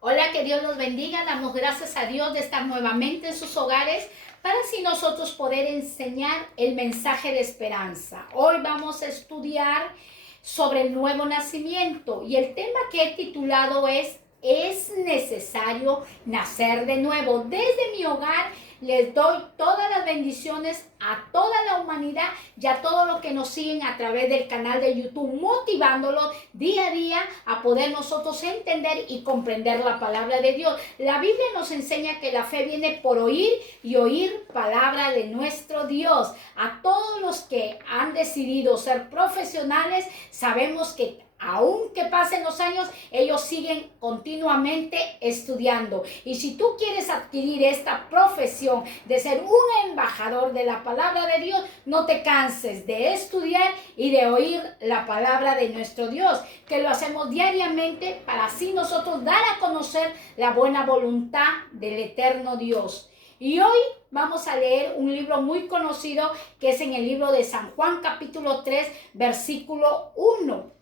Hola, que Dios los bendiga. Damos gracias a Dios de estar nuevamente en sus hogares para así nosotros poder enseñar el mensaje de esperanza. Hoy vamos a estudiar sobre el nuevo nacimiento y el tema que he titulado ¿Es necesario nacer de nuevo? Desde mi hogar les doy todas las bendiciones a toda la humanidad y a todos los que nos siguen a través del canal de YouTube, motivándolos día a día a poder nosotros entender y comprender la palabra de Dios. La Biblia nos enseña que la fe viene por oír y oír palabra de nuestro Dios. A todos los que han decidido ser profesionales, sabemos que aunque pasen los años, ellos siguen continuamente estudiando. Y si tú quieres adquirir esta profesión de ser un embajador de la palabra de Dios, no te canses de estudiar y de oír la palabra de nuestro Dios, que lo hacemos diariamente para así nosotros dar a conocer la buena voluntad del eterno Dios. Y hoy vamos a leer un libro muy conocido que es en el libro de San Juan capítulo 3 versículo 1.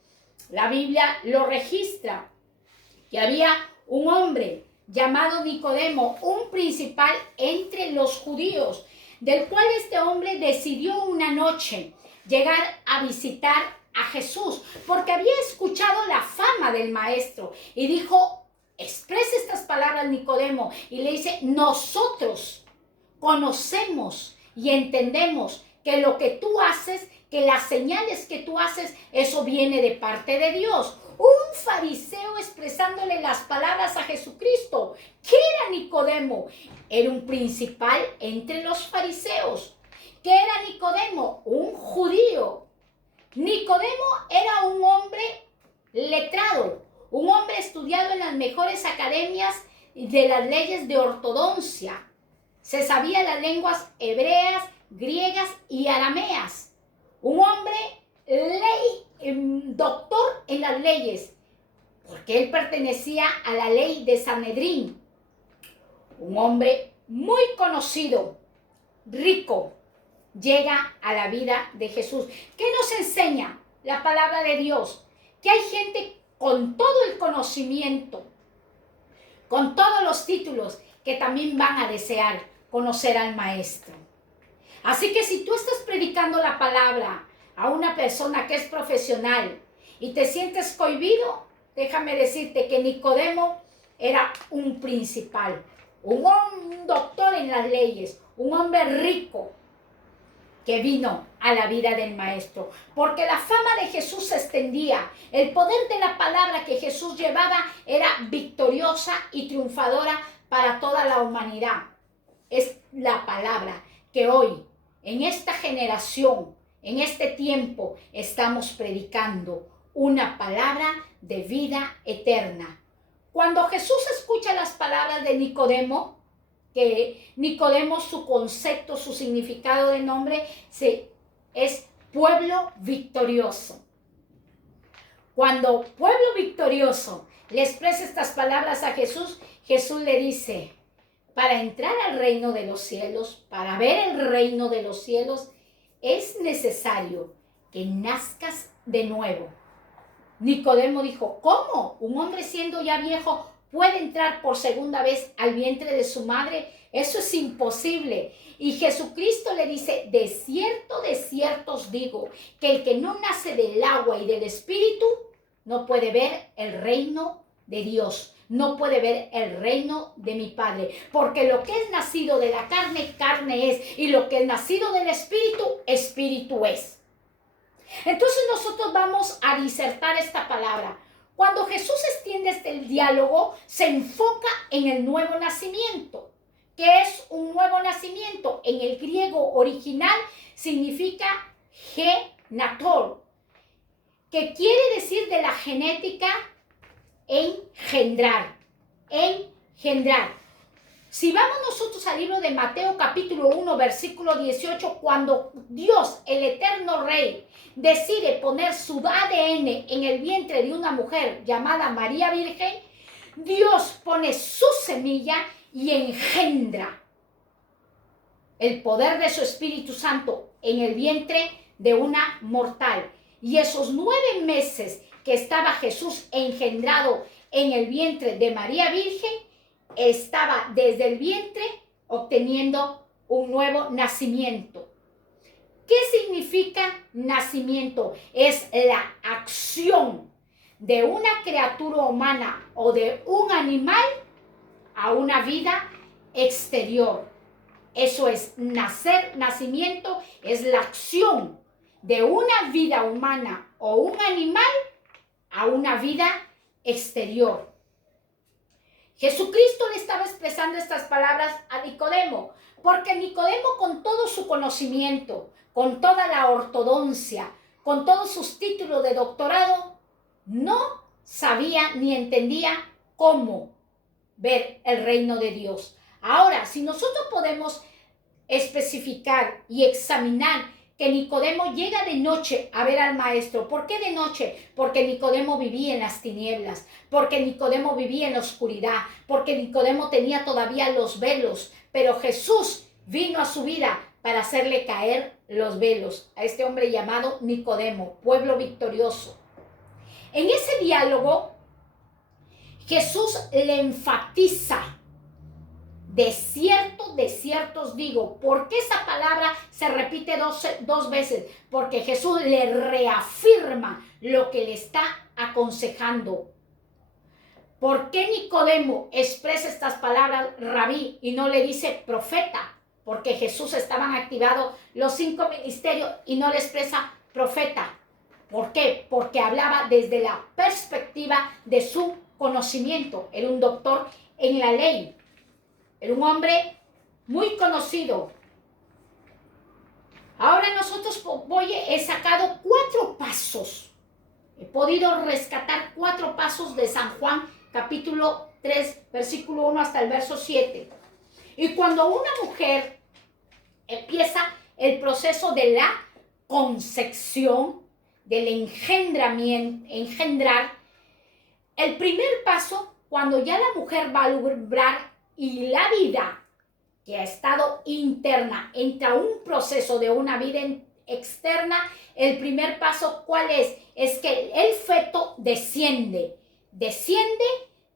La Biblia lo registra, que había un hombre llamado Nicodemo, un principal entre los judíos, del cual este hombre decidió una noche llegar a visitar a Jesús, porque había escuchado la fama del maestro y dijo, expresa estas palabras Nicodemo, y le dice, nosotros conocemos y entendemos que lo que tú haces, que las señales que tú haces, eso viene de parte de Dios. Un fariseo expresándole las palabras a Jesucristo. ¿Qué era Nicodemo? Era un principal entre los fariseos. ¿Qué era Nicodemo? Un judío. Nicodemo era un hombre letrado, un hombre estudiado en las mejores academias de las leyes de ortodoncia. Se sabía las lenguas hebreas, griegas y arameas. Un hombre doctor en las leyes, porque él pertenecía a la ley de Sanedrín. Un hombre muy conocido, rico, llega a la vida de Jesús. ¿Qué nos enseña la palabra de Dios? Que hay gente con todo el conocimiento, con todos los títulos, que también van a desear conocer al maestro. Así que si tú estás predicando la palabra a una persona que es profesional y te sientes cohibido, déjame decirte que Nicodemo era un principal, un doctor en las leyes, un hombre rico que vino a la vida del maestro, porque la fama de Jesús se extendía, el poder de la palabra que Jesús llevaba era victoriosa y triunfadora para toda la humanidad. Es la palabra que hoy, en esta generación, en este tiempo, estamos predicando una palabra de vida eterna. Cuando Jesús escucha las palabras de Nicodemo, que Nicodemo, su concepto, su significado de nombre, es pueblo victorioso. Cuando pueblo victorioso le expresa estas palabras a Jesús, Jesús le dice, para entrar al reino de los cielos, para ver el reino de los cielos, es necesario que nazcas de nuevo. Nicodemo dijo, ¿cómo? ¿Un hombre siendo ya viejo puede entrar por segunda vez al vientre de su madre? Eso es imposible. Y Jesucristo le dice, de cierto os digo, que el que no nace del agua y del espíritu no puede ver el reino de Dios. No puede ver el reino de mi Padre, porque lo que es nacido de la carne, carne es, y lo que es nacido del espíritu, espíritu es. Entonces nosotros vamos a disertar esta palabra. Cuando Jesús extiende este diálogo, se enfoca en el nuevo nacimiento. ¿Qué es un nuevo nacimiento? En el griego original significa genator, que quiere decir de la genética engendrar. Si vamos nosotros al libro de Mateo capítulo 1 versículo 18, cuando Dios, el eterno Rey, decide poner su ADN en el vientre de una mujer llamada María Virgen, Dios pone su semilla y engendra el poder de su Espíritu Santo en el vientre de una mortal. Y esos 9 meses que estaba Jesús engendrado en el vientre de María Virgen, estaba desde el vientre obteniendo un nuevo nacimiento. ¿Qué significa nacimiento? Es la acción de una criatura humana o de un animal a una vida exterior. Eso es nacer, nacimiento, es la acción de una vida humana o un animal a una vida exterior. Jesucristo le estaba expresando estas palabras a Nicodemo, porque Nicodemo, con todo su conocimiento, con toda la ortodoncia, con todos sus títulos de doctorado, no sabía ni entendía cómo ver el reino de Dios. Ahora, si nosotros podemos especificar y examinar que Nicodemo llega de noche a ver al maestro. ¿Por qué de noche? Porque Nicodemo vivía en las tinieblas, porque Nicodemo vivía en la oscuridad, porque Nicodemo tenía todavía los velos, pero Jesús vino a su vida para hacerle caer los velos a este hombre llamado Nicodemo, pueblo victorioso. En ese diálogo, Jesús le enfatiza: de cierto os digo. ¿Por qué esa palabra se repite dos veces? Porque Jesús le reafirma lo que le está aconsejando. ¿Por qué Nicodemo expresa estas palabras, rabí, y no le dice profeta? Porque Jesús estaban activados los 5 ministerios y no le expresa profeta. ¿Por qué? Porque hablaba desde la perspectiva de su conocimiento. Era un doctor en la ley. Era un hombre muy conocido. Ahora nosotros he sacado 4 pasos. He podido rescatar 4 pasos de San Juan, capítulo 3, versículo 1 hasta el verso 7. Y cuando una mujer empieza el proceso de la concepción, del engendrar, el primer paso, cuando ya la mujer va a lograr y la vida que ha estado interna entra a un proceso de una vida externa, el primer paso, ¿cuál es? Es que el feto desciende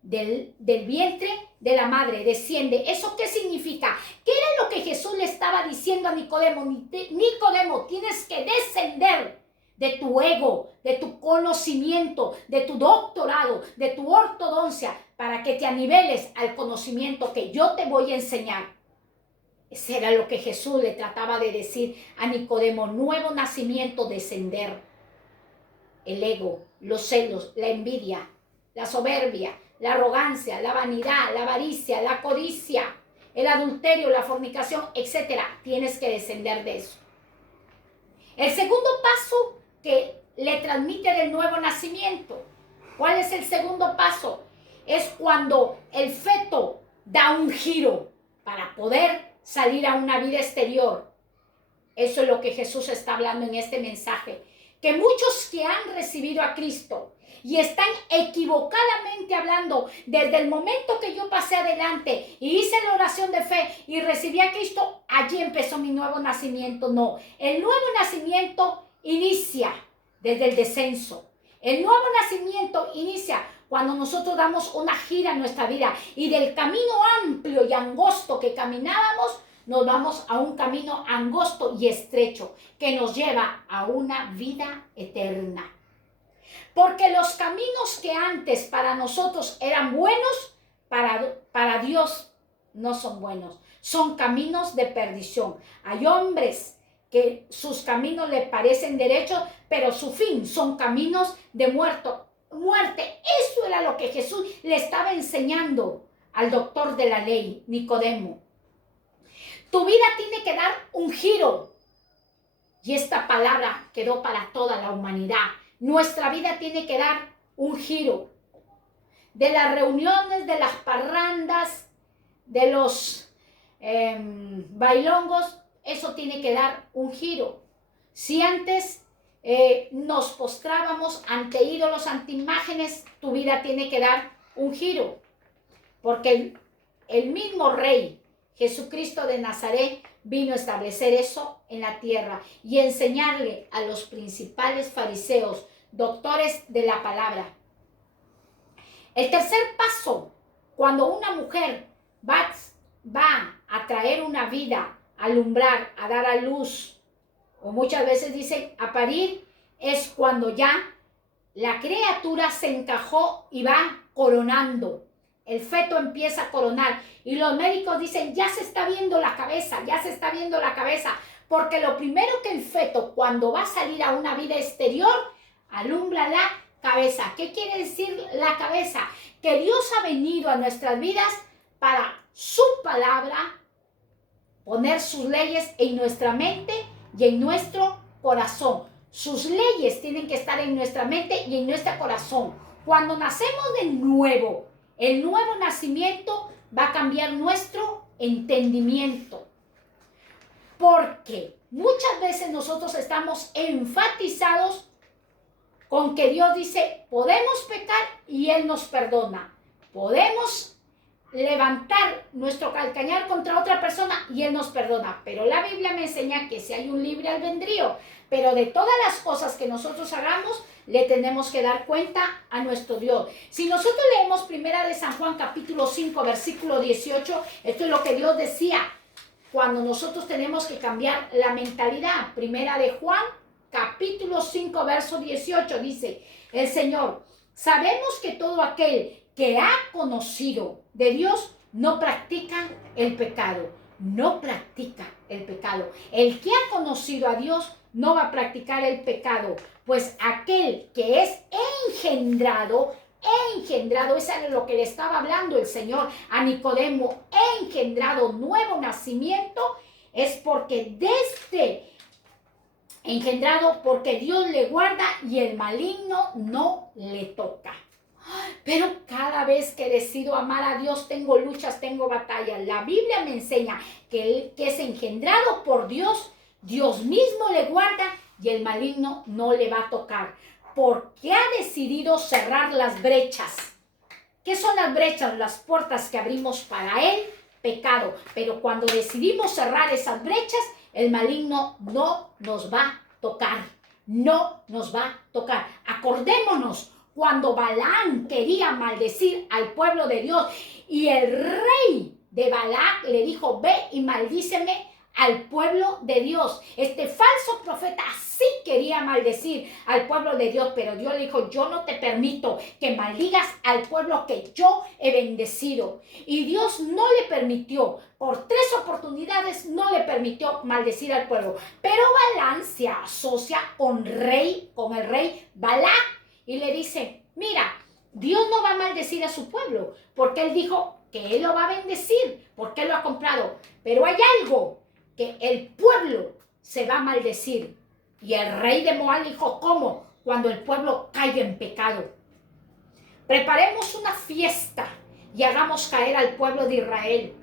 del vientre de la madre, desciende. ¿Eso qué significa? ¿Qué era lo que Jesús le estaba diciendo a Nicodemo? Nicodemo, tienes que descender de tu ego, de tu conocimiento, de tu doctorado, de tu ortodoncia, para que te aniveles al conocimiento que yo te voy a enseñar. Ese era lo que Jesús le trataba de decir a Nicodemo: nuevo nacimiento, descender. El ego, los celos, la envidia, la soberbia, la arrogancia, la vanidad, la avaricia, la codicia, el adulterio, la fornicación, etc. Tienes que descender de eso. El segundo paso que le transmite del nuevo nacimiento. ¿Cuál es el segundo paso? Es cuando el feto da un giro para poder salir a una vida exterior. Eso es lo que Jesús está hablando en este mensaje. Que muchos que han recibido a Cristo y están equivocadamente hablando, desde el momento que yo pasé adelante y hice la oración de fe y recibí a Cristo, allí empezó mi nuevo nacimiento. No, el nuevo nacimiento inicia desde el descenso. El nuevo nacimiento inicia cuando nosotros damos una gira en nuestra vida y del camino amplio y angosto que caminábamos, nos vamos a un camino angosto y estrecho que nos lleva a una vida eterna. Porque los caminos que antes para nosotros eran buenos, para Dios no son buenos. Son caminos de perdición. Hay hombres que sus caminos le parecen derechos, pero su fin son caminos de muerte. Eso era lo que Jesús le estaba enseñando al doctor de la ley, Nicodemo. Tu vida tiene que dar un giro. Y esta palabra quedó para toda la humanidad. Nuestra vida tiene que dar un giro. De las reuniones, de las parrandas, de los bailongos, eso tiene que dar un giro. Si antes nos postrábamos ante ídolos, ante imágenes, tu vida tiene que dar un giro. Porque el mismo Rey, Jesucristo de Nazaret, vino a establecer eso en la tierra y enseñarle a los principales fariseos, doctores de la palabra. El tercer paso, cuando una mujer va a traer una vida, a alumbrar, a dar a luz, o muchas veces dicen a parir, es cuando ya la criatura se encajó y va coronando. El feto empieza a coronar y los médicos dicen, ya se está viendo la cabeza, ya se está viendo la cabeza, porque lo primero que el feto cuando va a salir a una vida exterior, alumbra la cabeza. ¿Qué quiere decir la cabeza? Que Dios ha venido a nuestras vidas para su palabra, poner sus leyes en nuestra mente y en nuestro corazón. Sus leyes tienen que estar en nuestra mente y en nuestro corazón. Cuando nacemos de nuevo, el nuevo nacimiento va a cambiar nuestro entendimiento. Porque muchas veces nosotros estamos enfatizados con que Dios dice, podemos pecar y Él nos perdona. Podemos levantar nuestro calcañar contra otra persona y Él nos perdona. Pero la Biblia me enseña que si hay un libre albedrío, pero de todas las cosas que nosotros hagamos, le tenemos que dar cuenta a nuestro Dios. Si nosotros leemos Primera de San Juan capítulo 5 versículo 18, esto es lo que Dios decía cuando nosotros tenemos que cambiar la mentalidad. Primera de Juan capítulo 5 verso 18 dice el Señor, sabemos que todo aquel que ha conocido de Dios no practica el pecado. No practica el pecado. El que ha conocido a Dios no va a practicar el pecado, pues aquel que es engendrado, eso es lo que le estaba hablando el Señor a Nicodemo, engendrado, nuevo nacimiento, es porque engendrado porque Dios le guarda y el maligno no le toca. Pero cada vez que decido amar a Dios, tengo luchas, tengo batallas. La Biblia me enseña que el que es engendrado por Dios, Dios mismo le guarda y el maligno no le va a tocar. Porque ha decidido cerrar las brechas. ¿Qué son las brechas? Las puertas que abrimos para el pecado. Pero cuando decidimos cerrar esas brechas, el maligno no nos va a tocar. No nos va a tocar. Acordémonos. Cuando Balaam quería maldecir al pueblo de Dios y el rey de Balac le dijo, ve y maldíceme al pueblo de Dios. Este falso profeta sí quería maldecir al pueblo de Dios, pero Dios le dijo, yo no te permito que maldigas al pueblo que yo he bendecido. Y Dios no le permitió, por 3 oportunidades no le permitió maldecir al pueblo. Pero Balaam se asocia con el rey Balac. Y le dice, mira, Dios no va a maldecir a su pueblo, porque Él dijo que Él lo va a bendecir, porque Él lo ha comprado. Pero hay algo que el pueblo se va a maldecir. Y el rey de Moab dijo, ¿cómo? Cuando el pueblo caiga en pecado. Preparemos una fiesta y hagamos caer al pueblo de Israel.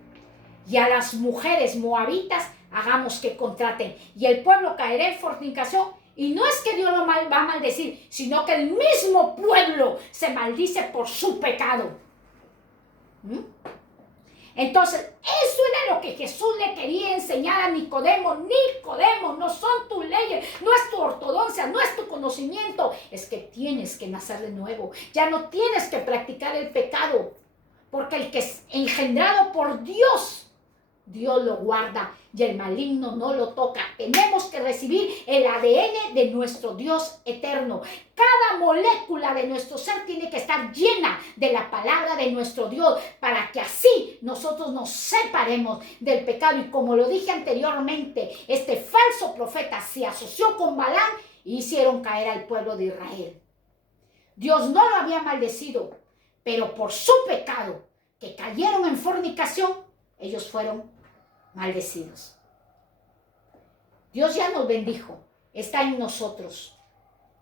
Y a las mujeres moabitas hagamos que contraten. Y el pueblo caerá en fornicación. Y no es que Dios lo va a maldecir, sino que el mismo pueblo se maldice por su pecado. Entonces, eso era lo que Jesús le quería enseñar a Nicodemo. Nicodemo, no son tus leyes, no es tu ortodoxia, no es tu conocimiento. Es que tienes que nacer de nuevo. Ya no tienes que practicar el pecado. Porque el que es engendrado por Dios, Dios lo guarda y el maligno no lo toca. Tenemos que recibir el ADN de nuestro Dios eterno. Cada molécula de nuestro ser tiene que estar llena de la palabra de nuestro Dios para que así nosotros nos separemos del pecado. Y como lo dije anteriormente, este falso profeta se asoció con Balaam y hicieron caer al pueblo de Israel. Dios no lo había maldecido, pero por su pecado, que cayeron en fornicación, ellos fueron maldecidos. Dios ya nos bendijo. Está en nosotros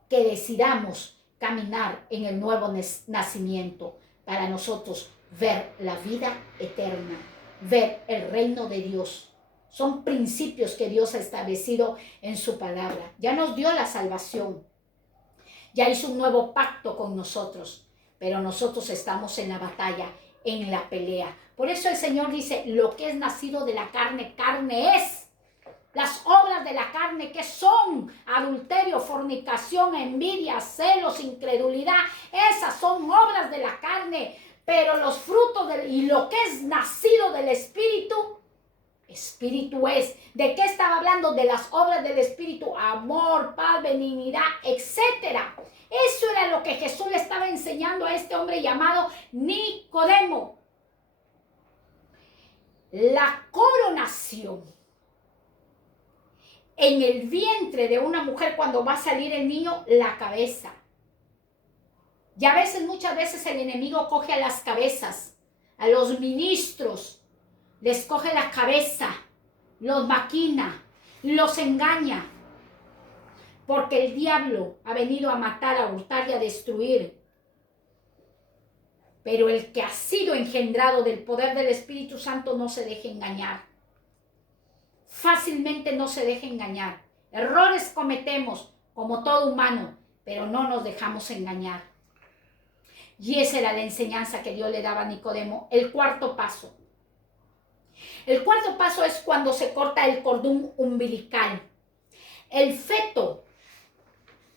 que decidamos caminar en el nuevo nacimiento para nosotros ver la vida eterna, ver el reino de Dios. Son principios que Dios ha establecido en su palabra. Ya nos dio la salvación. Ya hizo un nuevo pacto con nosotros, pero nosotros estamos en la batalla, en la pelea. Por eso el Señor dice, lo que es nacido de la carne, carne es. Las obras de la carne, que son adulterio, fornicación, envidia, celos, incredulidad, esas son obras de la carne. Pero los frutos y lo que es nacido del Espíritu, Espíritu es. ¿De qué estaba hablando? De las obras del Espíritu: amor, paz, benignidad, etcétera. Eso era lo que Jesús le estaba enseñando a este hombre llamado Nicodemo. La coronación en el vientre de una mujer, cuando va a salir el niño, la cabeza. Y a veces, muchas veces el enemigo coge a las cabezas, a los ministros, les coge la cabeza, los maquina, los engaña. Porque el diablo ha venido a matar, a hurtar y a destruir. Pero el que ha sido engendrado del poder del Espíritu Santo no se deja engañar. Fácilmente no se deja engañar. Errores cometemos como todo humano, pero no nos dejamos engañar. Y esa era la enseñanza que Dios le daba a Nicodemo. El cuarto paso. El cuarto paso es cuando se corta el cordón umbilical. El feto,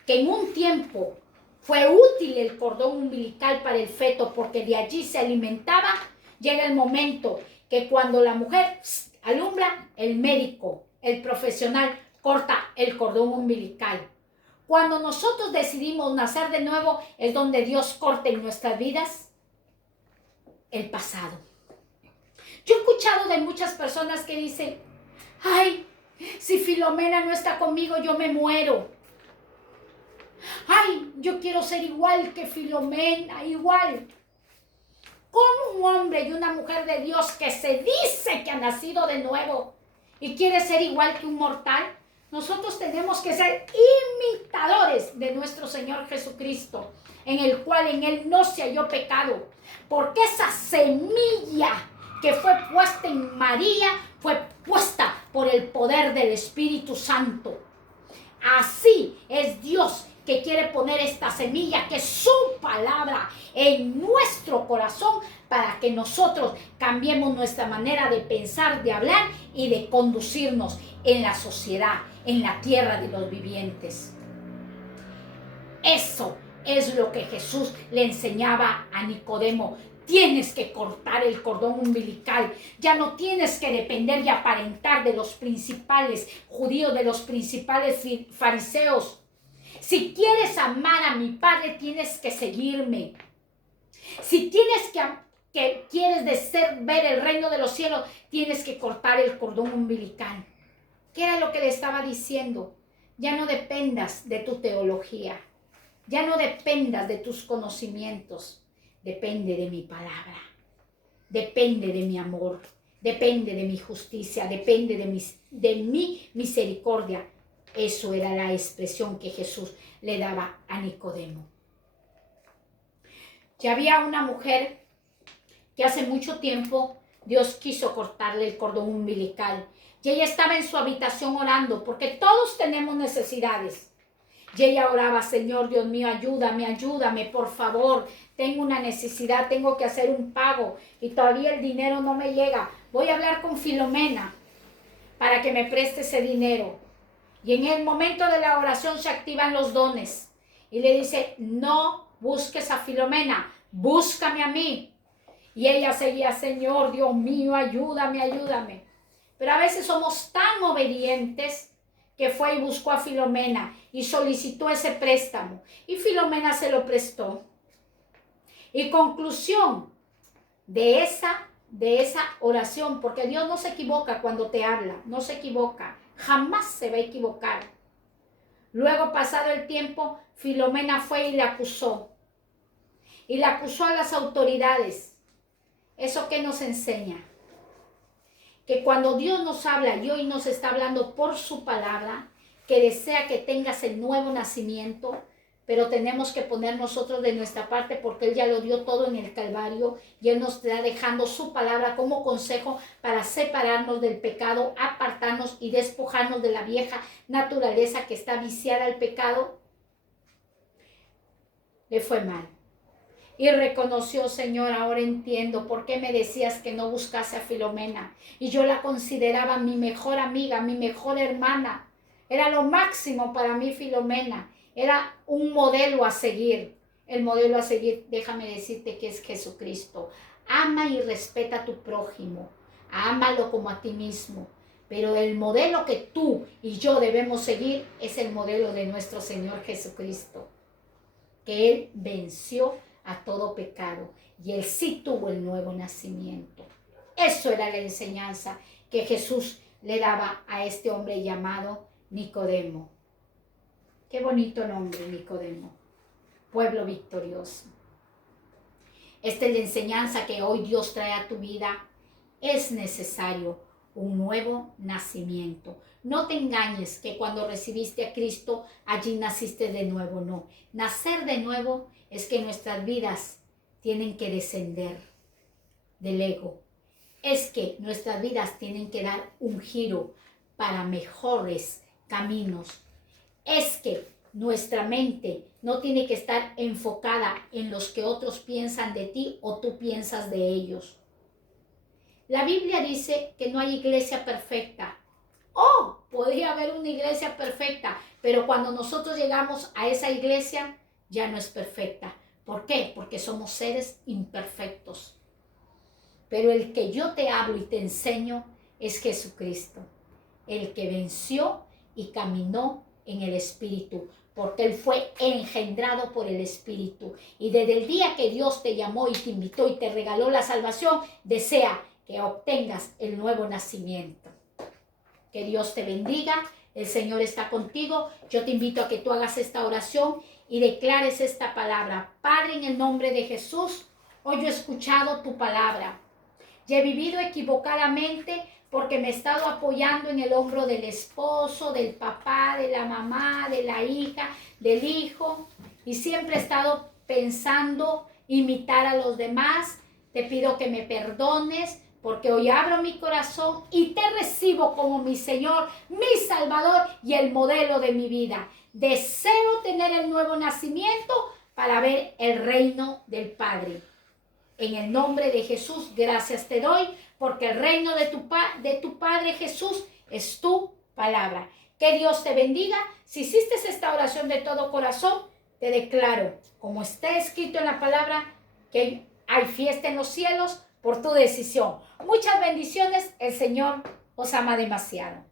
que en un tiempo fue útil el cordón umbilical para el feto porque de allí se alimentaba, llega el momento que cuando la mujer alumbra, el médico, el profesional, corta el cordón umbilical. Cuando nosotros decidimos nacer de nuevo, es donde Dios corta en nuestras vidas el pasado. Yo he escuchado de muchas personas que dicen: ay, si Filomena no está conmigo, yo me muero. Ay, yo quiero ser igual que Filomena, igual. ¿Cómo un hombre y una mujer de Dios que se dice que ha nacido de nuevo y quiere ser igual que un mortal? Nosotros tenemos que ser imitadores de nuestro Señor Jesucristo, en el cual en Él no se halló pecado, porque esa semilla que fue puesta en María fue puesta por el poder del Espíritu Santo. Así es Dios, que quiere poner esta semilla, que es su palabra, en nuestro corazón, para que nosotros cambiemos nuestra manera de pensar, de hablar y de conducirnos en la sociedad, en la tierra de los vivientes. Eso es lo que Jesús le enseñaba a Nicodemo. Tienes que cortar el cordón umbilical. Ya no tienes que depender y aparentar de los principales judíos, de los principales fariseos. Si quieres amar a mi Padre, tienes que seguirme. Si quieres ver el reino de los cielos, tienes que cortar el cordón umbilical. ¿Qué era lo que le estaba diciendo? Ya no dependas de tu teología. Ya no dependas de tus conocimientos. Depende de mi palabra. Depende de mi amor. Depende de mi justicia. Depende de mi misericordia. Eso era la expresión que Jesús le daba a Nicodemo. Ya había una mujer que hace mucho tiempo Dios quiso cortarle el cordón umbilical. Y ella estaba en su habitación orando, porque todos tenemos necesidades. Y ella oraba: Señor Dios mío, ayúdame, ayúdame, por favor. Tengo una necesidad, tengo que hacer un pago y todavía el dinero no me llega. Voy a hablar con Filomena para que me preste ese dinero. Y en el momento de la oración se activan los dones. Y le dice: no busques a Filomena, búscame a mí. Y ella seguía: Señor Dios mío, ayúdame, ayúdame. Pero a veces somos tan obedientes que fue y buscó a Filomena y solicitó ese préstamo. Y Filomena se lo prestó. Y conclusión de esa oración, porque Dios no se equivoca cuando te habla, no se equivoca, jamás se va a equivocar. Luego, pasado el tiempo, Filomena fue y le acusó. Y le acusó a las autoridades. ¿Eso qué nos enseña? Que cuando Dios nos habla, y hoy nos está hablando por su palabra, que desea que tengas el nuevo nacimiento, pero tenemos que poner nosotros de nuestra parte, porque Él ya lo dio todo en el Calvario y Él nos está dejando su palabra como consejo para separarnos del pecado, apartarnos y despojarnos de la vieja naturaleza que está viciada al pecado. Le fue mal. Y reconoció, Señor, ahora entiendo por qué me decías que no buscase a Filomena. Y yo la consideraba mi mejor amiga, mi mejor hermana. Era lo máximo para mí Filomena. Era un modelo a seguir. El modelo a seguir, déjame decirte que es Jesucristo. Ama y respeta a tu prójimo. Ámalo como a ti mismo. Pero el modelo que tú y yo debemos seguir es el modelo de nuestro Señor Jesucristo. Que Él venció a todo pecado y Él sí tuvo el nuevo nacimiento. Eso era la enseñanza que Jesús le daba a este hombre llamado Nicodemo. Qué bonito nombre, Nicodemo. Pueblo victorioso. Esta es la enseñanza que hoy Dios trae a tu vida. Es necesario un nuevo nacimiento. No te engañes que cuando recibiste a Cristo, allí naciste de nuevo. No. Nacer de nuevo es que nuestras vidas tienen que descender del ego. Es que nuestras vidas tienen que dar un giro para mejores caminos. Es que nuestra mente no tiene que estar enfocada en los que otros piensan de ti o tú piensas de ellos. La Biblia dice que no hay iglesia perfecta. Oh, podría haber una iglesia perfecta, pero cuando nosotros llegamos a esa iglesia, ya no es perfecta. ¿Por qué? Porque somos seres imperfectos. Pero el que yo te hablo y te enseño es Jesucristo, el que venció y caminó en el Espíritu, porque Él fue engendrado por el Espíritu. Y desde el día que Dios te llamó y te invitó y te regaló la salvación, desea que obtengas el nuevo nacimiento. Que Dios te bendiga, el Señor está contigo. Yo te invito a que tú hagas esta oración y declares esta palabra. Padre, en el nombre de Jesús, hoy yo he escuchado tu palabra. Y he vivido equivocadamente porque me he estado apoyando en el hombro del esposo, del papá, de la mamá, de la hija, del hijo. Y siempre he estado pensando imitar a los demás. Te pido que me perdones porque hoy abro mi corazón y te recibo como mi Señor, mi Salvador y el modelo de mi vida. Deseo tener el nuevo nacimiento para ver el reino del Padre. En el nombre de Jesús, gracias te doy, porque el reino de tu Padre Jesús es tu palabra. Que Dios te bendiga. Si hiciste esta oración de todo corazón, te declaro, como está escrito en la palabra, que hay fiesta en los cielos por tu decisión. Muchas bendiciones. El Señor os ama demasiado.